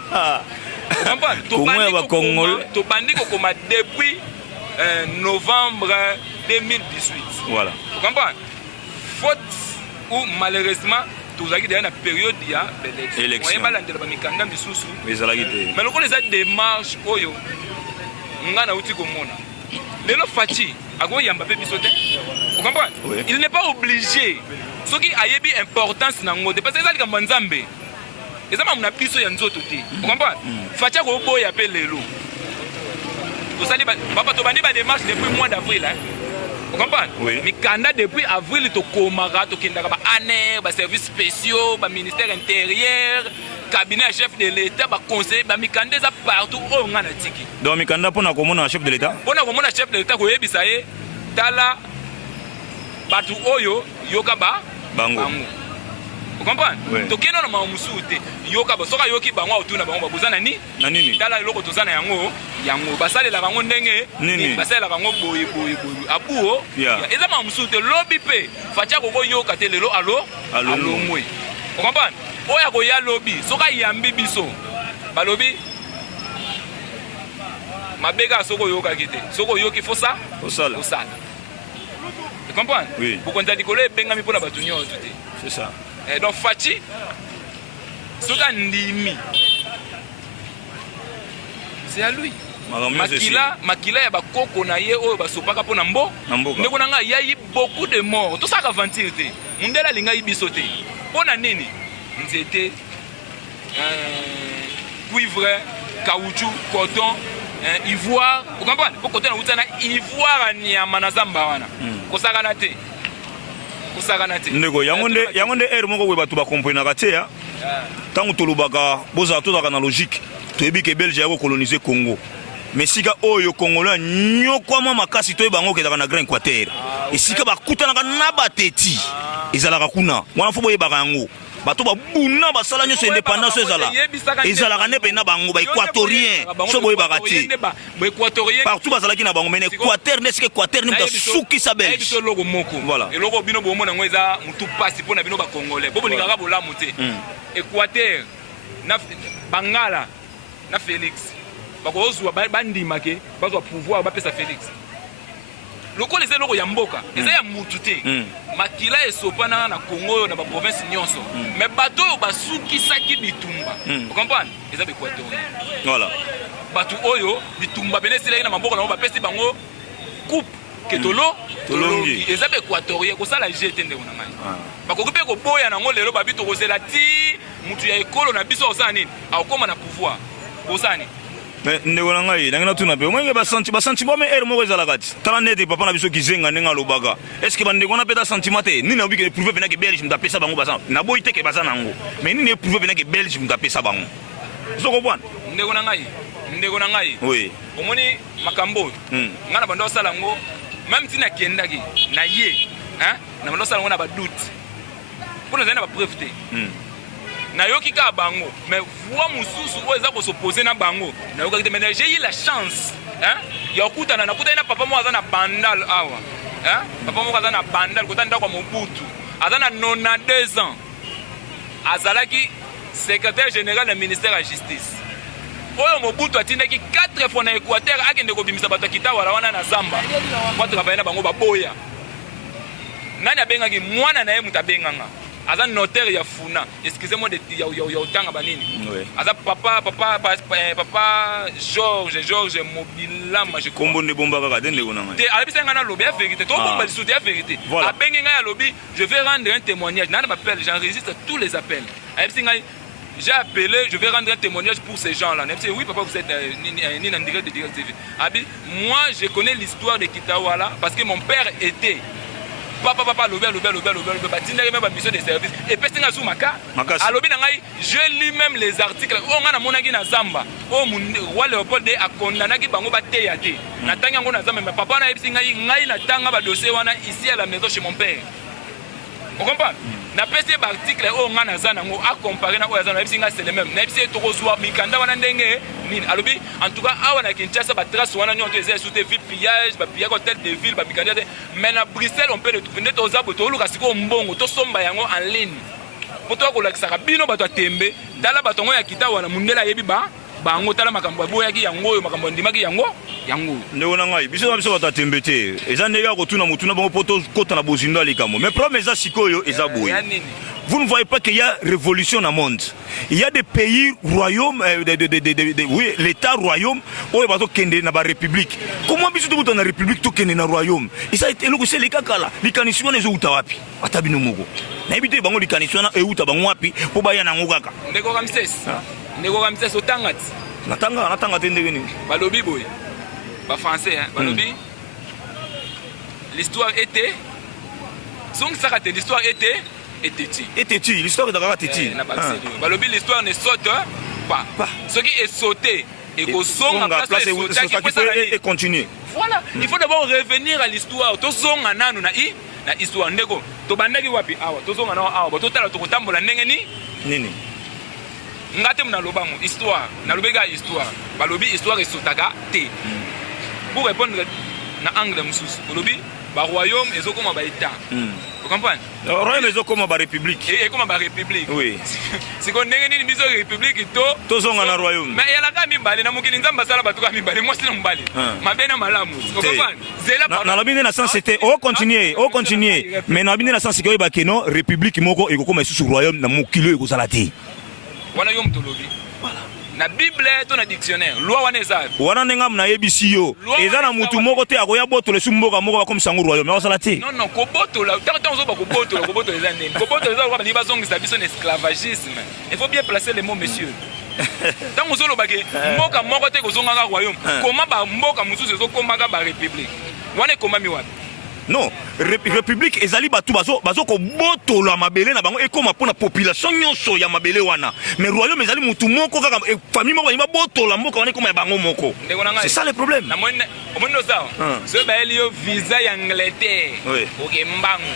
Congo ya bakongolais tobandi kokoma depuis novembre 2018 voilà vous comprenez faute ou malheureusement tozalaki deya na période ya élection oye balandela bamikanda misusu ezalaki te mais lokola eza démarche oyo nga nauti komona lelo faci akoyamba mpe biso te vous comprenez il n'est pas obligé soki ayebi importance nango te parce que eza likambo ya nzambe eza mamu na biso ya nzoto te vous comprenez faci akoboya mpe lelo tosali baba tobandi badémarche depuis mois d'avril Vous comprenez? Oui. Mikanda depuis avril to komara to kindaka ba ANER, ba services spéciaux, ba ministère intérieur, cabinet chef de l'État, ba conseiller, ba mikanda za partout o ngana tiki. Donc mikanda pona komona chef de l'État. Pona komona chef de l'État ko yebisa ye tala batu oyo yoka ba Bango. Vous comprenez? Oui. Donc keno na mamusu te yoka ba soka yoki bango otuna bango bazana ni Na nini? tala loko tozana yango basalela bango ndenge Nini? basalela bango boye abuo Yeah. eza mamusu te lobi pe fatia koko yoka te lelo alo mwe. Vous comprenez? Oya ko ya lobi soka yambi biso balobi mabega soko yoka kite soko yoki fosa Osala. osala. Vous comprenez? Oui. Pour qu'on t'a dit que les bengami pour la batunia tout. C'est ça. Et donc Fachi soka ndimi c'est à lui. Makila ya bakoko na ye oyo basopaka pona mbo ndeko nanga ya yi beaucoup de morts tout ça ka aventure te mundela linga yibiso te pona nini nzete cuivre caoutchouc coton ivoire vous comprenez pour coton na utana ivoire nyama na zamba wana kosaka te ndeko yango nde ere moko boye bato bakomprenaka te ya ntango tolobaka bozala tozalaka na logique toyebi ke belge ya kokolonize congo mais sika oyo congolais nyokwama makasi toye bango okezaka na grand équateur esika bakutanaka na bateti ezalaka kuna wana fo boyebaka yango bato babuna basala nyonso indépendance ezalaka nde mpena bango baéquatorien so boyebaka te partout bazalaki na bango mene équateur nde sika équateur nde mutu asukisa belge voilà eloko bino bomona yango eza mutu pasi mpona bino bacongolais bo bolingaka bolamu te équateur na bangala na félix bakozwa bandima ke bazwa pouvoir bapesa félix lokola eza eloko ya mboka eza ya mutu te makila esopana na congo oyo na baprovince nyonso mais bato oyo basukisaki bitumba okomprendre eza baéquatorien voilà bato oyo bitumba pene esilaki na maboko nango bapesi bango coupe ke tolongi eza baéquatorien kosala je te ndeko na ngai bakoki mpe koboya nango lelo babi tokozela ti mutu ya ekolo na biso osala nini akokóma na pouvoir bosala nini ndeko na ngai nangi natuna mpe omwenge basentiment me ere moko ezalaka ti tala nete papa na biso kizenga ndenge alobaka estce bandeko wana mpe ta sentiment te nini nayobi ke eprouve penake belge mutu apesa bango baza naboyi te ke baza nango mais nini eprouve penake belge mutu apesa bango sokobwana ndeko na ngai oui omoni makambo oyo ngai na bando osala yango même ti nakendaki na ye na bando osala yango na badoute mpo nazali na bapreuve te nayoki kaka bango mais voix mosusu oyo eza kosopose na bango nayokaki te mais j'ai eu la chance ya kokutana nakutani na papa moko aza na bandal awa papa moko aza na bandal kota ndako ya mobutu aza na 92 ans azalaki secrétaire général ya ministère ya justice oyo mobutu atindaki 4 fois na équateur akende kobimisa bato ya kitawala wana na zamba po atravaille na bango baboya nani abengaki mwana na ye moto abenganga aza notaire ya funa excusez-moi de ya otanga banini aza papa Georges Mobilama je kombo nde bomba kaka te ndeko na ngai te alebisa ngai na lobi ya vérité tobomba lisusu ya vérité abengi ngai alobi je vais rendre un témoignage nana bapele j'enregistre tous les appels alebisi ngai j'ai appelé, je vais rendre un témoignage pour ces gens-là. Oui, papa, vous êtes ni en direct de Direct TV. Moi, je connais l'histoire de Kitawala parce que mon père était papa, l'obé, même mission de service. Et puis, c'est un alobi nangai, je lis même les articles. Oh, on a monagi na Zamba. Oh, roi Léopold a condamné qui bango bate yate. Natanga ngo na Zamba, mais papa na ebisi ngai na tanga ba dossier wana ici à la maison chez mon père. Vous comprenez? Na pesi ba article o nga na zana ngo a comparer na o zana ebisi nga c'est le même. Na ebisi to kozwa mikanda wana ndenge nini alobi en tout cas awa na Kinshasa ba trace wana nyonto ezali sous des villes pillage ba pillage hôtel de ville ba mikanda mais na Bruxelles on peut le trouver ndeto za boto luka siko mbongo to somba yango en ligne. Poto ko lakisaka bino bato atembe dala bato ngo ya Kitawana mundela yebi ba bango tala makambo boyaki yango oyo makambo ndimaki yango ndeko na ngai biso bato atembe te eza ndenge ya kotuna motuna bango poto kota na bozindo alikamo mais problème eza sikoyo eza boye vous ne voyez pas qu'il y a révolution dans le monde. Il y a des pays royaumes, oui, l'État royaume, où il y a une république. Comment est-ce que vous avez une république qui est un royaume? Et ça, c'est le cas là. Les canisiens sont où tawapi? Atabino mogo. N'habitez pas les canisiens et où tabanguapi pour bailler en angaka. Ndeko Ramsès otangat. Natanga tende gani. Balobi boy. Ba français hein. Balobi. l'histoire était l'histoire était Téti, l'histoire de Kaka Téti. Balobi l'histoire ne saute pas. Ce qui est sauté et qu'au son en place et continuer. Voilà, il faut d'abord revenir à l'histoire. To son ananu na histoire ndeko. To bandaki wapi awa, to son ananu awa, to tala to kotambola ndenge nini. Ngate mna lobango histoire, na lobega histoire. Balobi histoire esotaka te. Pour répondre na angle mususu. Balobi ba royaume ezokoma ba état. Vous comprenez? Le royaume ezokoma ba république. Et comme ba république. Oui. Si ko ndenge nini biso république to zonga na royaume. Mais yala ka mibale na mukili nzamba sala batuka mibale moi sina mbale. Mabena malamu. Vous comprenez? Zela na lobine na sens c'était on continuer. Mais na lobine na sens que ba keno république moko ekokoma sur royaume na mukilo ekozala te. Wana yom to lobi. Voilà. Na Bible to na dictionnaire loi wana eza wana nenga mna yebisi yo eza na mutu moko te akoya botola sumboka moko comme sango royaume osala te non ko botola tant on zo ba ko botola eza nini ko botola eza ko ba liba zongisa biso esclavagisme. Il faut bien placer les mots monsieur. Tant on zo lo ba ke mboka moko te ko zonga ka royaume comment ba mboka mususu zo komaka ba république wana koma mi wapi. Non, république ezali batu bazo ko botola mabele na bango ekoma pona population nyonso ya mabele wana. Mais royaume ezali mutu moko kaka famille moko ba botola moko wana ekoma ya bango moko. C'est ça le problème. Na moni omono sawa. So ba elio visa ya Angleterre. OK mbango.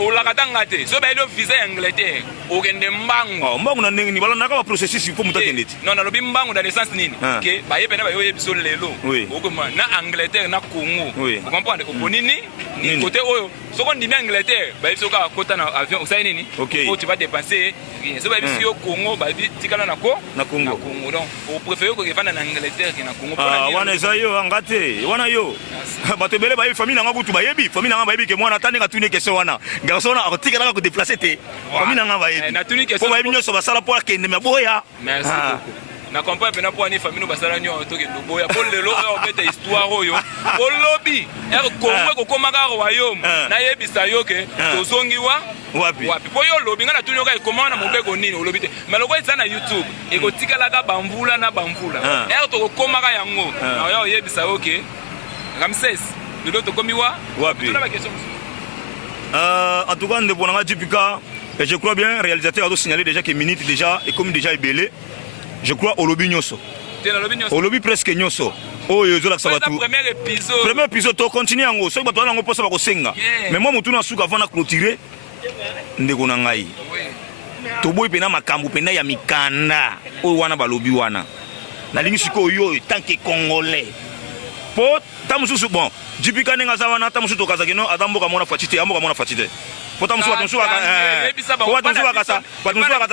O la katanga te. So ba elio visa ya Angleterre. Okende mbango. Oh mbango na ndenge ni bala naka ba processus il faut muta kendeti. Non, lobi mbango dans le sens nini? OK, ba yebe na ba yoye biso lelo. Okoma na Angleterre na Congo. Vous comprenez? Ni côté oyo soko ndimi Angleterre ba biso ka kota na avion osai nini faut tu vas dépenser rien so ba biso Congo ba tikana na Congo donc au préférer ko kefana na Angleterre que na Congo wana ezayo ngate wana yo bato bele ba famille nga kutu ba yebi famille nga ba yebi ke mwana tande ka tuni question wana garçon na atikana ko déplacer te famille nga ba yebi na tuni question ba yebi nyoso basala po akende maboya. Merci beaucoup. Na comprends pena po ani famille no basala nyo to ke boya po lelo o beta histoire oyo po lobby Congo ko komaka royaume na yebisa yo ke tozongiwa wapi po yo lobby ngana tunyo ka ekomana mobeko nini olobi te mais loko eza na YouTube ekotikala ka bamvula na bamvula to ko komaka yango na yo yebisa yo ke Ramses lelo to komiwa wapi tuna ba question en tout cas ndebo nanga Jipika et je crois bien réalisateur a dû signaler déjà que minute déjà et comme déjà ebelé. Je crois au lobby nyoso. Au lobby presque nyoso. Oh yo zola sabatu. Premier épisode to continue yango. So bato nango posa ba ko senga. Mais moi mutu na suka vana clôturer ndeko na ngai. To boy pena makambu pena ya mikanda. O wana ba lobby wana. Na lingi siko yo tant que congolais. Po tamusu bon. Jipika nenga zawana tamusu to kazakino adamboka mona fatite amboka mona fatite. Pota musuwa tunsuwa kasa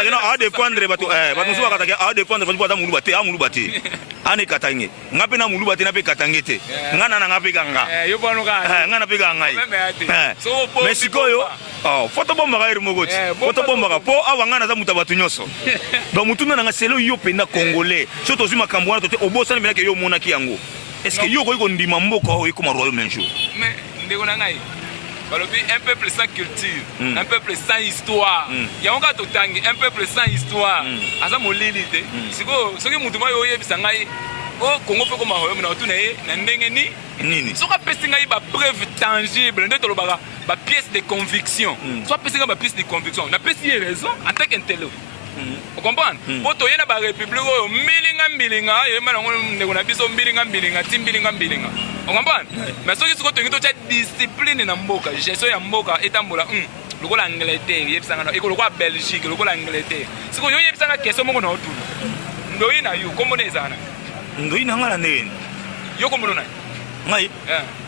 kino a défendre bato batunsuwa kasa a défendre bato bata mulu bate a mulu bate ane katange ngape na mulu bate na pe katangete ngana na ngape kanga yo bono ka ngana pe kanga mais sikoyo foto bomba ka irimogoti foto bomba ka po awa ngana za muta batu nyoso donc mutuna na ngaselo yo pena congolais so to zuma kambo wana to te obosa na ke yo mona ki yango est-ce que yo ko ndima mboka o ko royaume menjo mais ndeko na ngai un peuple sans culture, un peuple sans histoire. Il y a encore un peuple sans histoire. Asa molili te. Siko soki mutu ma yo yebisa ngai o Congo fait comme royaume na tuna ye na ndenge nini. Soka pesi ngai ba preuve tangible nde tolobaka ba pièce de conviction. Soit pesi ngai ba pièce de conviction. Na pesi raison en tant qu'intello. Vous comprenez? Poto yena ba république oyo milinga yema nango ndeko na biso milinga timbilinga. Vous comprenez? Mais ce qui se retrouve dans cette discipline na mboka, gestion ya mboka etambola lokola Angleterre yebisanga eko lokola Belgique lokola Angleterre. Siko yo yebisanga question moko na otulu. Ndoi na yo komona ezana. Ndoi na ngala nene. Yo komona na. Ngai.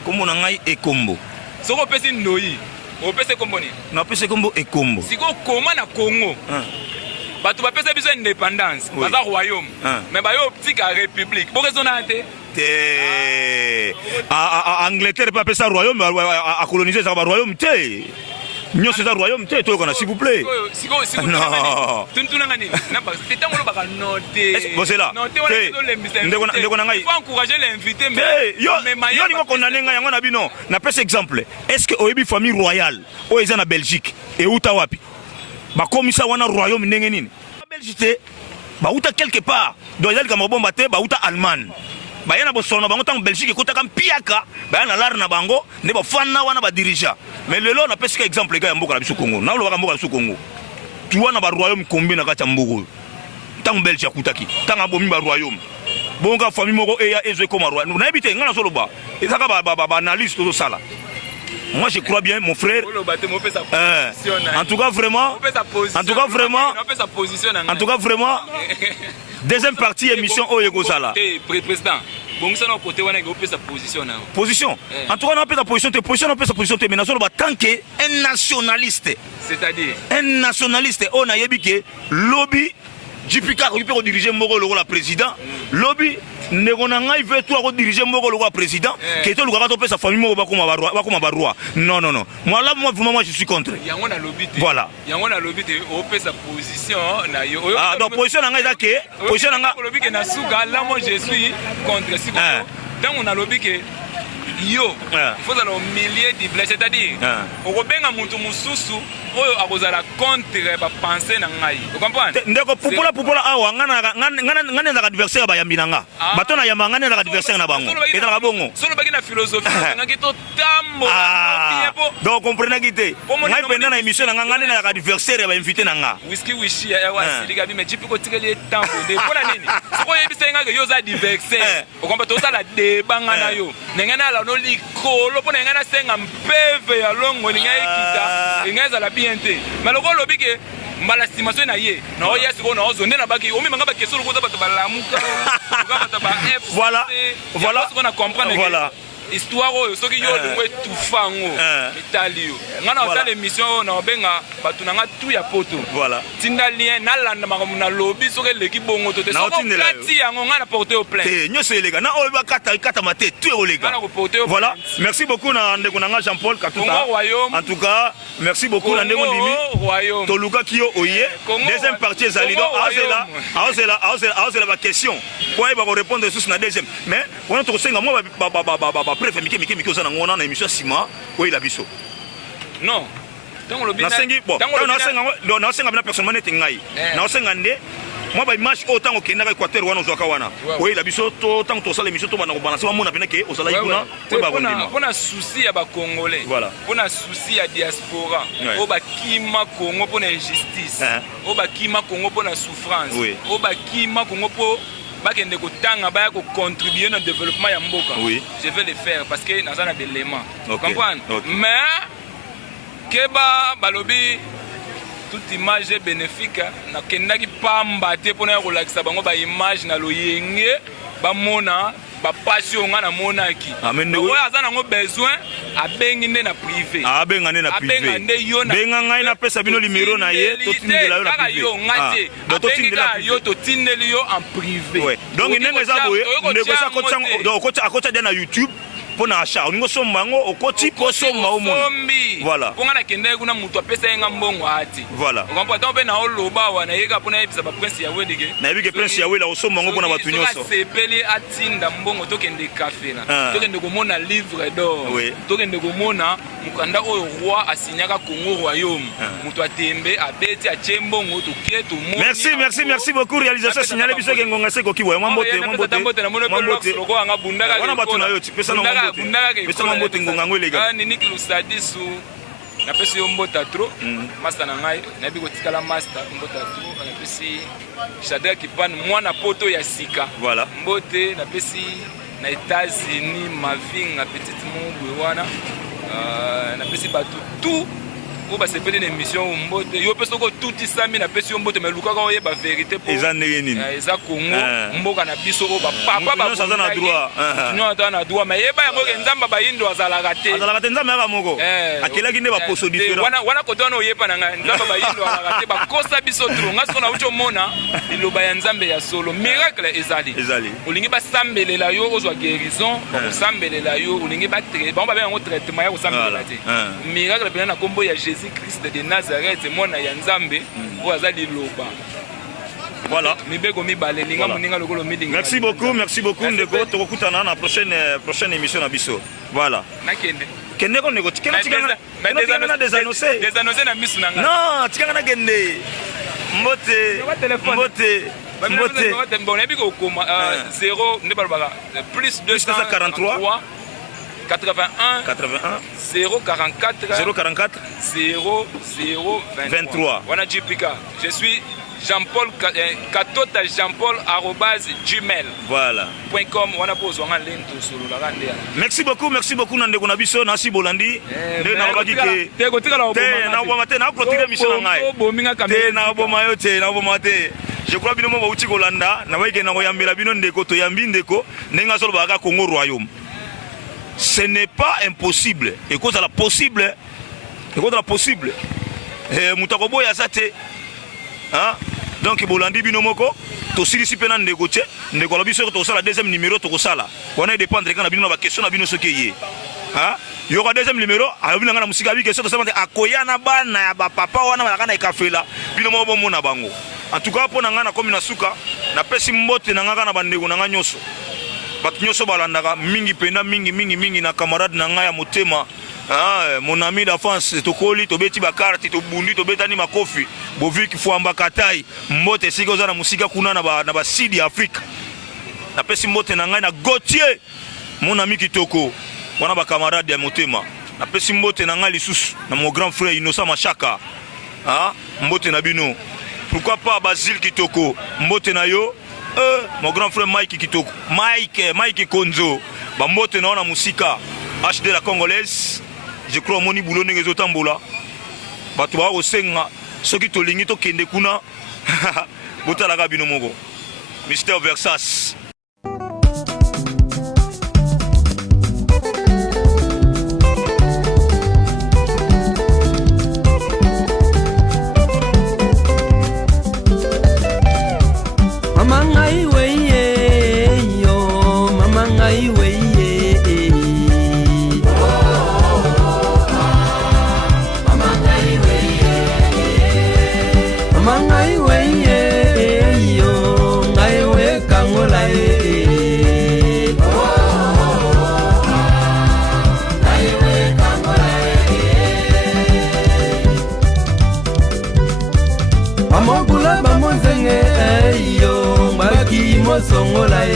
Komona ngai ekombo. Soko pesi ndoi. O pesi kombo ni. Na pesi kombo ekombo. Siko koma na Congo. Bato bapesa biso indépendance, baza royaume. Mais ba yo petite république. Pour raison na te. Angleterre pas appeler ça royaume, à coloniser ça royaume te. Nous c'est un royaume te, toi s'il vous plaît. Non. Tu n'as pas dit. C'est tant qu'on va noter. Bon c'est là. Il faut encourager l'invité. Mais yo ni ko condamner nga yango na bino. Na pese exemple. Est-ce que oyebi famille royale o eza na Belgique et uta wapi? Ba komisa wana royaume ndenge nini? Belgique ba uta quelque part. Donc il y a comme bomba te ba uta Allemagne. baya na bosolo na bango tango Belgique ekotaka mpiaka baya na lare na bango nde bafana wana badirija mais lelo na pesika exemple eka ya mboka na biso Congo na olobaka mboka na biso Congo tu wana ba royaume combien na kati ya mboka tango Belgique akutaki tango abomi ba royaume bonga famille moko eya ezwe koma royaume na ebite ngana soloba ezaka ba analyse to sala. Moi je crois bien mon frère. En tout cas vraiment. Deuxième partie émission Oyego Sala. Président. Bon ça côté wana go sa position na. Position. En tout cas on peut sa position, on peut sa position mais na solo tant que un nationaliste. C'est-à-dire un nationaliste on a yebi que lobby Jipika ko peut diriger moko le la président. Lobby Negonanga il veut toi diriger moko le président que to lukaka to pesa famille moko bakoma baroi. Non. Moi là moi je suis contre. Yango na lobby. Voilà. Yango na lobby o pesa position na yo. Ah donc position nanga eza ke position nanga lobby que na suka là moi je suis contre si donc on a lobby que yo il faut dans milliers de blessés c'est-à-dire okobenga muntu mususu oyo akozala contre ba penser na ngai vous comprenez ndeko pupola awa ngana na adversaire ba yambinanga bato na yamba ngana na adversaire na bango etala bongo solo baki na philosophie ngaki to tambo donc comprenez kité ngai penda na émission na ngana na adversaire ba invité na nga whisky wishi ya wasiliga bi me jipi ko tikeli tambo de pona nini soko yebisa ngaka yo za adversaire vous comprenez to sala débat ngana yo ngana la no likolo pona ngana senga mpeve ya longo ngai kita ngai za la bienté mais loko lobi ke mbala estimation na ye na oya siko na ozo ndena baki omi manga ba question ko za bato balamuka ko bato ba FC voilà on a comprendre voilà histoire oyo soki yo lingwe tufango italio ngana otala émission na obenga bato nanga tout ya poto voilà tinda lien na landa makambo na lobby soki leki bongo to te soko plati yango ngana porter au plainte nyoso elega na oyo bakata mate tout elega voilà merci beaucoup na ndeko nanga Jean-Paul Katuta en tout cas merci beaucoup na ndeko ndimi toluka kio oye deuxième partie ezali donc aozela ba question pour ba répondre sous na deuxième mais on to senga moi ba bref miki oza nango na émission sima oyela biso non nasengi bon nasenga bina personnellement nete ngai nasenga nde moi ba image oyo ntango okendaka Équateur wana ozwaka wana oyela biso to ntango tosala émission tobanda kobalanse bamona pene ke ozalaki kuna mpona souci ya bacongolais mpona souci ya diaspora oyo bakima congo mpona injustice oyo bakima congo mpona souffrance oyo bakima congo mpo bakende kotanga baya ko contribuer na développement ya mboka je vais le faire parce que naza na d'éléments comprendre mais keba balobi toute image est bénéfique na kendaki pamba te pona ko lakisa bango ba image na loyenge ba mona ba passion nga na monaki oyo aza nango besoin abengi nde na privé abenga nde na privé benga ngai na pesa bino numéro na ye to tindela yo na privé yo ngate abenga yo to tindeli yo en privé donc ndenge eza boye ndeko sa kotsango donc akota dia na YouTube pona achat ningo somba ngo okoti po somba o mona voilà ponga na kende kuna mutu apesa yenga mbongo ati voilà ngompa to pe na oloba wana yeka pona yebisa ba prince ya wedige na yebike prince ya wela osomba ngo pona batu nyoso sepeli atinda mbongo to kende café na to kende komona livre d'or to kende komona mukanda oyo roi asinyaka Congo royaume mutu atembe abeti a chembongo to kieto mo merci beaucoup réalisation signalé biso ke ngonga seko kibo mambote loko anga bundaka wana batu na yo pesa na pesa mambote ngonga ngwelega nini kilusadisu na pesi yo mbota tro master na ngai na bi kotikala master mbota tro na pesi Shadrack Kipan mwana poto ya sika voilà mbote na pesi na États-Unis mavinga petite mungwe wana na pesi batu tout ko ba sepeli na émission mbote yo peso ko tuti sami na pesi yo mbote me lukaka oyeba vérité po eza ndenge nini eza Congo mboka na biso o ba papa ba ça na droit non ata na droit mais yeba yango ke nzamba ba yindo azalaka te nzamba yaka moko akelaki nde ba poso différent wana koto wana oyepa na nzamba ba yindo azalaka te ba kosa biso tro ngaso na ucho mona liloba ya nzambe ya solo miracle ezali olingi ba sambelela yo ozwa guérison ba sambelela yo olingi ba ba ba yango traitement ya ko sambelela te miracle pena na kombo ya Jésus Christ de Nazareth mona ya nzambe o azali loba voilà mibeko mibale linga muninga lokolo midinga merci beaucoup ndeko tokokutana na prochaine émission na biso voilà nakende kende ko nego tikena na des annoncés na misu nanga non tikanga na kende mbote Bon, on a vu qu'au 0, plus 243 81 044 0023. On a dit Pika. Je suis Jean-Paul Katota Jean-Paul @gmail. Voilà. .com. On a posé un lien sur le randé. Merci beaucoup Nande Konabiso Nasi Bolandi. Na baki ke. Je crois bien mo uti Kolanda na weke na yambela bino ndeko to yambi ndeko nenga solo baka Congo royaume. Ce n'est pas impossible. Et cause à la possible. Et cause à la possible. Mutakobo ya sate. Hein? Donc Bolandi binomoko to silisi pena ndeko che ndeko la biso to sala deuxième numéro to sala. On est dépendre quand na bino ba question na bino sokeye. Hein? Il y aura deuxième numéro, a vu na musika bi question to sala akoya na bana ya ba papa wana ba kana ikafela binomo bo mona bango. En tout cas pour na ngana komi na suka na pesi mbote na ngana bandeko na nganyoso. Batu nyoso balandaka mingi penda mingi na camarade na ngaya motema. Ah, mon ami d'enfance tokoli tobeti bakarti tobundi tobetani makofi boviki fuamba katai mbote siko za na musika kuna na ba sidi Afrique. Na pesi mbote na ngai na Gauthier mon ami kitoko wana ba camarade ya motema. Na pesi mbote na ngai lisusu na mon grand frère Innocent Machaka. Ah, mbote na bino. Pourquoi pas Basile Kitoko mbote na yo mon grand frère Mike Kitoko Mike Konzo bambote na ona musika HD la congolaise. Je crois moni boulot ndenge zotambola bato ba osenga soki tolingi to kende kuna botalaka bino moko Mr Versas. Mama ngai weye yo, mama ngai weye. Mama ngai weye yo, ngai we kangola e. Ngai we kangola e. Mama kula bamonzenge yo, baki mosongola e.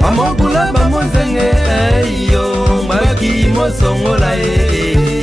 Mama kula bamonzenge yo, baki mosongola e.